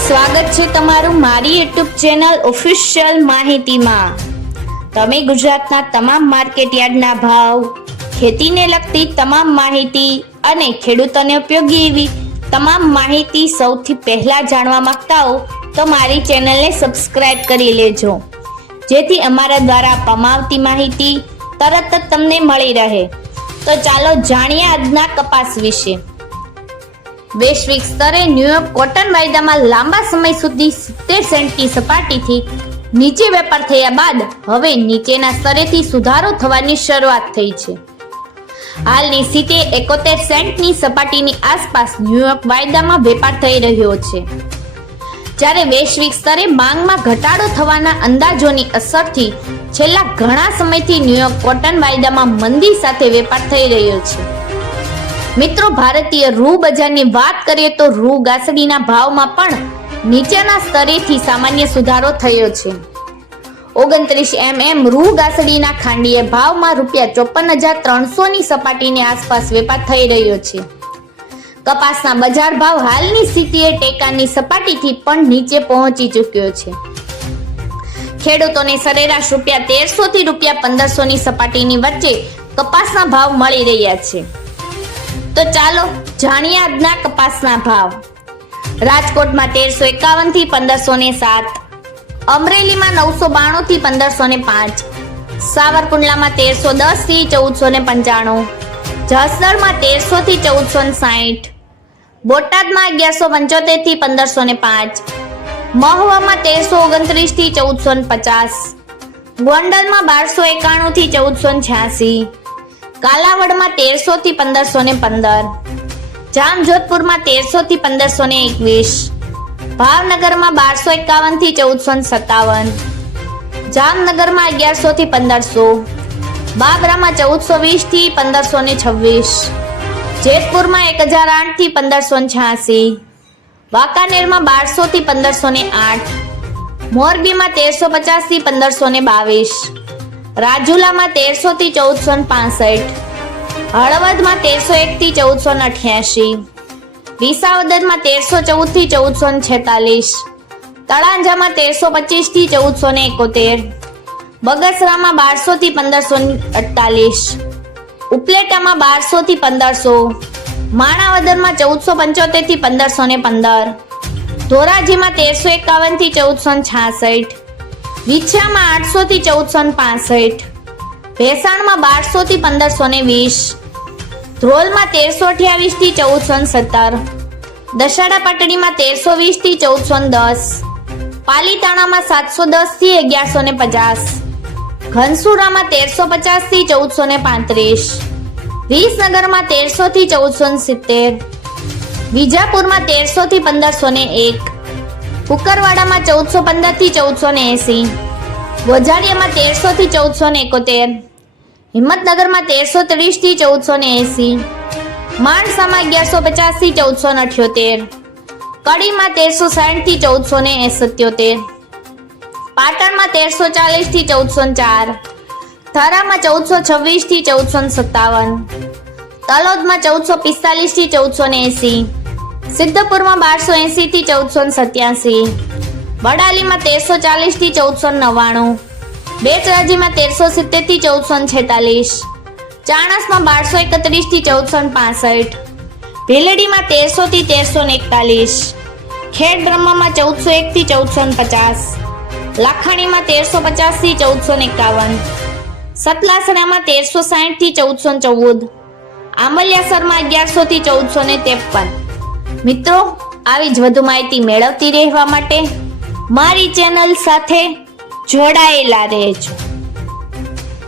સ્વાગત છે તમારું મારી યુટ્યુબ ચેનલ ઓફિશિયલ માહિતીમાં। તમે ગુજરાતના તમામ માર્કેટ યાર્ડના ભાવ, ખેતીને લગતી તમામ માહિતી અને ખેડૂતોને ઉપયોગી એવી તમામ માહિતી સૌથી પહેલા જાણવા માંગતા હો તો મારી ચેનલને સબસ્ક્રાઇબ કરી લેજો, જેથી અમારા દ્વારા આપવામાં આવતી માહિતી તરત જ તમને મળી રહે। તો ચાલો જાણીએ આજના કપાસ વિશે। વૈશ્વિક સ્તરે ન્યુયોર્ક કોટન વાયદામાં લાંબા સમય સુધી 70 સેન્ટની સપાટીથી નીચે વેપાર થયા બાદ હવે નીચેના સ્તરેથી સુધારો થવાની શરૂઆત થઈ છે। હાલની સ્થિતિ 71 સેન્ટની સપાટીની આસપાસ ન્યુયોર્ક વાયદામાં વેપાર થઈ રહ્યો છે, જ્યારે વૈશ્વિક સ્તરે માંગમાં ઘટાડો થવાના અંદાજોની અસરથી છેલ્લા ઘણા સમયથી ન્યુયોર્ક કોટન વાયદામાં મંદી સાથે વેપાર થઈ રહ્યો છે। મિત્રો, ભારતીય રૂ બજારની વાત કરીએ તો રૂ ગાસડીના ભાવમાં પણ નીચેના સ્તરેથી સામાન્ય સુધારો થયો છે। 29 mm રૂ ગાસડીના ખાંડીય ભાવમાં ₹54,300 ની સપાટીની આસપાસ વેપાર થઈ રહ્યો છે। કપાસના બજાર ભાવ હાલની સ્થિતિએ ટેકાની સપાટીથી પણ નીચે પહોંચી ચૂક્યો છે। ખેડૂતોને સરેરાશ ₹1300 થી ₹1500 ની સપાટીની વચ્ચે કપાસના ભાવ મળી રહ્યા છે। તો ચાલો જાણીએ આજના કપાસના ભાવ। રાજકોટમાં 1351 થી 1507, અમરેલીમાં 992 થી 1505, સાવરકુંડલામાં 1310 થી 1495, જસદણમાં 1300 થી 1460, બોટાદમાં 1175 થી 1505, મહુવામાં 1329 થી 1450, ગોંડલમાં 1291 થી 1486, કાલાવડમાં 1300 થી 1515, જામજોધપુરમાં 1300 થી 1521, ભાવનગરમાં 1251 થી 1457, જામનગરમાં 1100 થી 1500, બાબરામાં 1420 થી 1526, જેતપુરમાં 1008 થી 1586, વાંકાનેરમાં 1200 થી 1508, મોરબીમાં 1350 થી 1522, રાજુલામાં 1300 થી 1465, હળવદમાં 1301 થી 1488, વિસાવદરમાં 1314 થી 1446, તળાંજામાં 1325 થી 1471, બગસરામાં 1200 થી 1548, ઉપલેટામાં 1200 થી 1500, માણાવદરમાં 1475 થી 1515, ધોરાજીમાં 1351 થી 1466, વિછિયામાં 800 થી 1465, ભેસાણમાં 1200 થી 1520, ધ્રોલમાં 1328 થી 1417, દશાડા પાટડીમાં 1320 થી 1410, પાલીતાણામાં 710 થી 1150, ઘનસુરામાં 1350 થી 1435, વિસનગરમાં 1300 થી 1470, વિજાપુરમાં 1300 થી 1501, કુકરવાડામાં 1415 થી 1480, વજાળિયામાં 1300 થી 1471, હિંમતનગરમાં 1330 થી 1480, માણસામાં 1150 થી 1478, કડીમાં 1360 થી 1477, પાટણમાં 1340 થી 1404, થરામાં 1426 થી 1457, તલોદમાં 1445 થી 1480, સિદ્ધપુરમાં 1280 થી 1487, વડાલીમાં 1340 થી 1499, બેચરાજીમાં 1370 થી 1446, ચાણસમાં 1231 થી 1465, ભીલડીમાં 1300 થી 1341, ખેડ બ્રહ્મામાં 1401 થી 1450, લાખાણીમાં 1350 થી 1451, સતલાસણામાં 1360 થી 1414, આંબલિયાસરમાં 1100 થી 1453। મિત્રો, આવી જ વધુ માહિતી મેળવતી રહેવા માટે મારી ચેનલ સાથે જોડાયેલા રહેજો।